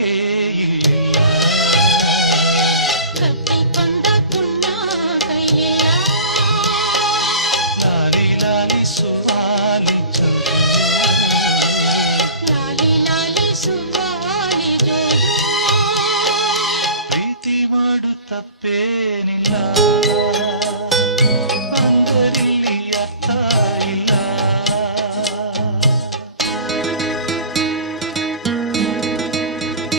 ಹಾಗೆ ಇಲ್ಲ. ಕಟ್ಟಿಕೊಂಡ ಪುಣ್ಯ ಕೈಯೆಯ ಲಾಲಿ ಲಾಲಿ ಸುವಾಲಿ ಚಂದ್ರ ಲಾಲಿ ಲಾಲಿ ಸುವಾಲಿ ಜೋರು ಪ್ರೀತಿ ಮಾಡು ತಪ್ಪೇ